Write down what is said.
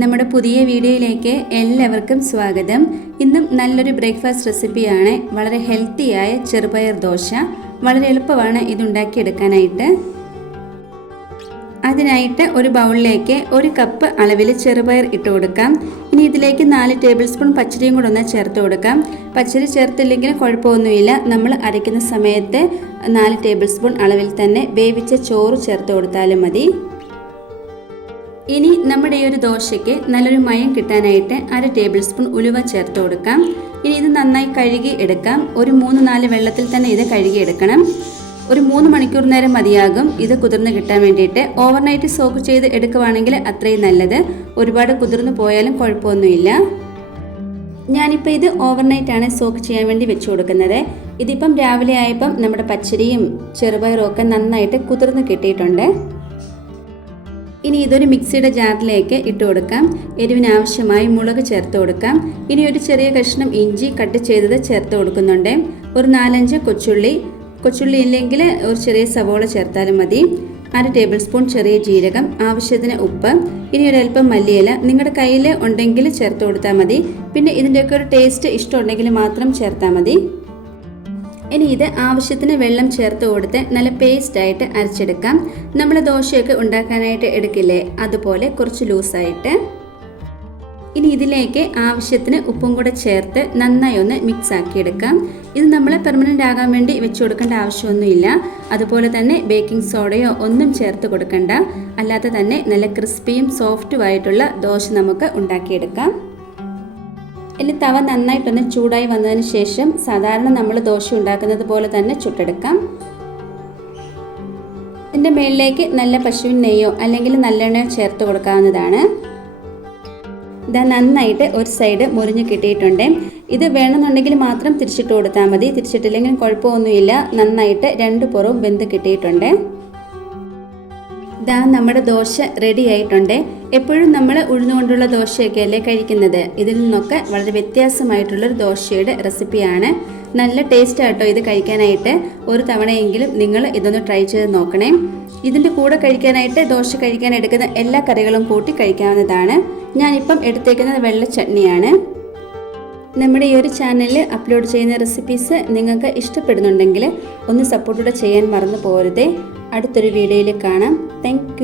നമ്മുടെ പുതിയ വീഡിയോയിലേക്ക് എല്ലാവർക്കും സ്വാഗതം. ഇന്നും നല്ലൊരു ബ്രേക്ക്ഫാസ്റ്റ് റെസിപ്പിയാണ്. വളരെ ഹെൽത്തിയായ ചെറുപയർ ദോശ. വളരെ എളുപ്പമാണ് ഇതുണ്ടാക്കിയെടുക്കാനായിട്ട്. അതിനായിട്ട് ഒരു ബൗളിലേക്ക് ഒരു കപ്പ് അളവിൽ ചെറുപയർ ഇട്ട് കൊടുക്കാം. ഇനി ഇതിലേക്ക് നാല് ടേബിൾ സ്പൂൺ പച്ചരിയും കൂടെ ഒന്ന് ചേർത്ത് കൊടുക്കാം. പച്ചരി ചേർത്തില്ലെങ്കിൽ കുഴപ്പമൊന്നുമില്ല. നമ്മൾ അരയ്ക്കുന്ന സമയത്ത് നാല് ടേബിൾ സ്പൂൺ അളവിൽ തന്നെ വേവിച്ച ചോറ് ചേർത്ത് കൊടുത്താലും മതി. ഇനി നമ്മുടെ ഈ ഒരു ദോശയ്ക്ക് നല്ലൊരു മയം കിട്ടാനായിട്ട് അര ടേബിൾ സ്പൂൺ ഉലുവ ചേർത്ത് കൊടുക്കാം. ഇനി ഇത് നന്നായി കഴുകി എടുക്കാം. ഒരു മൂന്ന് നാല് വെള്ളത്തിൽ തന്നെ ഇത് കഴുകി എടുക്കണം. ഒരു മൂന്ന് മണിക്കൂർ നേരം മതിയാകും. ഇത് കുതിർന്ന് കിട്ടാൻ വേണ്ടിയിട്ട് ഓവർനൈറ്റ് സോക്ക് ചെയ്ത് എടുക്കുവാണെങ്കിൽ അത്രയും നല്ലത്. ഒരുപാട് കുതിർന്നു പോയാലും കുഴപ്പമൊന്നുമില്ല. ഞാനിപ്പോൾ ഇത് ഓവർനൈറ്റാണ് സോക്ക് ചെയ്യാൻ വേണ്ടി വെച്ച് കൊടുക്കുന്നത്. ഇതിപ്പം രാവിലെ ആയപ്പം നമ്മുടെ പച്ചരിയും ചെറുപയറും ഒക്കെ നന്നായിട്ട് കുതിർന്ന് കിട്ടിയിട്ടുണ്ട്. ഇനി ഇതൊരു മിക്സിയുടെ ജാറിലേക്ക് ഇട്ട് കൊടുക്കാം. എരിവിനാവശ്യമായി മുളക് ചേർത്ത് കൊടുക്കാം. ഇനി ഒരു ചെറിയ കഷ്ണം ഇഞ്ചി കട്ട് ചെയ്തത് ചേർത്ത് കൊടുക്കുന്നുണ്ട്. ഒരു നാലഞ്ച് കൊച്ചുള്ളി. കൊച്ചുള്ളി ഇല്ലെങ്കിൽ ഒരു ചെറിയ സവോള ചേർത്താലും മതി. അര ടേബിൾ സ്പൂൺ ചെറിയ ജീരകം. ആവശ്യത്തിന് ഉപ്പ്. ഇനി അല്പം മല്ലിയില. നിങ്ങളുടെ കയ്യിൽ ഉണ്ടെങ്കിൽ ചേർത്ത് കൊടുത്താൽ മതി. പിന്നെ ഇതിന്റെയൊക്കെ ഒരു ടേസ്റ്റ് ഇഷ്ടമുണ്ടെങ്കിൽ മാത്രം ചേർത്താൽ മതി. ഇനി ഇത് ആവശ്യത്തിന് വെള്ളം ചേർത്ത് കൊടുത്ത് നല്ല പേസ്റ്റ് ആയിട്ട് അരച്ചെടുക്കാം. നമ്മൾ ദോശയൊക്കെ ഉണ്ടാക്കാനായിട്ട് എടുക്കില്ലേ? അതുപോലെ കുറച്ച് ലൂസായിട്ട്. ഇനി ഇതിലേക്ക് ആവശ്യത്തിന് ഉപ്പും കൂടെ ചേർത്ത് നന്നായി ഒന്ന് മിക്സ് ആക്കിയെടുക്കാം ഇത് നമ്മൾ പെർമനന്റ് ആകാൻ വേണ്ടി വെച്ച് കൊടുക്കേണ്ട ആവശ്യമൊന്നുമില്ല. അതുപോലെ തന്നെ ബേക്കിംഗ് സോഡയോ ഒന്നും ചേർത്ത് കൊടുക്കണ്ട. അല്ലാതെ തന്നെ നല്ല ക്രിസ്പിയും സോഫ്റ്റുമായിട്ടുള്ള ദോശ നമുക്ക് ഉണ്ടാക്കിയെടുക്കാം. ഇനി തവ നന്നായിട്ടൊന്ന് ചൂടായി വന്നതിന് ശേഷം സാധാരണ നമ്മൾ ദോശ ഉണ്ടാക്കുന്നത് പോലെ തന്നെ ചുട്ടെടുക്കാം. ഇതിന്റെ മേളിലേക്ക് നല്ല പശുവിൻ നെയ്യോ അല്ലെങ്കിൽ നല്ലെണ്ണയോ ചേർത്ത് കൊടുക്കാവുന്നതാണ്. ഇതാ നന്നായിട്ട് ഒരു സൈഡ് മുറിഞ്ഞ് കിട്ടിയിട്ടുണ്ട്. ഇത് വേണമെന്നുണ്ടെങ്കിൽ മാത്രം തിരിച്ചിട്ട് കൊടുത്താൽ മതി. തിരിച്ചിട്ടില്ലെങ്കിൽ കുഴപ്പമൊന്നുമില്ല. നന്നായിട്ട് രണ്ട് പുറവും വെന്ത് കിട്ടിയിട്ടുണ്ട്. ഇതാ നമ്മുടെ ദോശ റെഡി ആയിട്ടുണ്ട്. എപ്പോഴും നമ്മൾ ഉഴുന്നുകൊണ്ടുള്ള ദോശയൊക്കെ അല്ലേ കഴിക്കുന്നത്? ഇതിൽ നിന്നൊക്കെ വളരെ വ്യത്യാസമായിട്ടുള്ളൊരു ദോശയുടെ റെസിപ്പിയാണ്. നല്ല ടേസ്റ്റ് ആട്ടോ ഇത് കഴിക്കാനായിട്ട്. ഒരു തവണയെങ്കിലും നിങ്ങൾ ഇതൊന്ന് ട്രൈ ചെയ്ത് നോക്കണേ. ഇതിന്റെ കൂടെ കഴിക്കാനായിട്ട് ദോശ കഴിക്കാൻ എടുക്കുന്ന എല്ലാ കറികളും കൂട്ടി കഴിക്കാവുന്നതാണ്. ഞാനിപ്പം എടുത്തേക്കുന്നത് വെള്ള ചട്നിയാണ്. നമ്മുടെ ഈ ഒരു ചാനലിൽ അപ്ലോഡ് ചെയ്യുന്ന റെസിപ്പീസ് നിങ്ങൾക്ക് ഇഷ്ടപ്പെടുന്നുണ്ടെങ്കിൽ ഒന്ന് സപ്പോർട്ടൂടെ ചെയ്യാൻ മറന്നു പോകരുതേ. അടുത്തൊരു വീഡിയോയിൽ കാണാം. താങ്ക്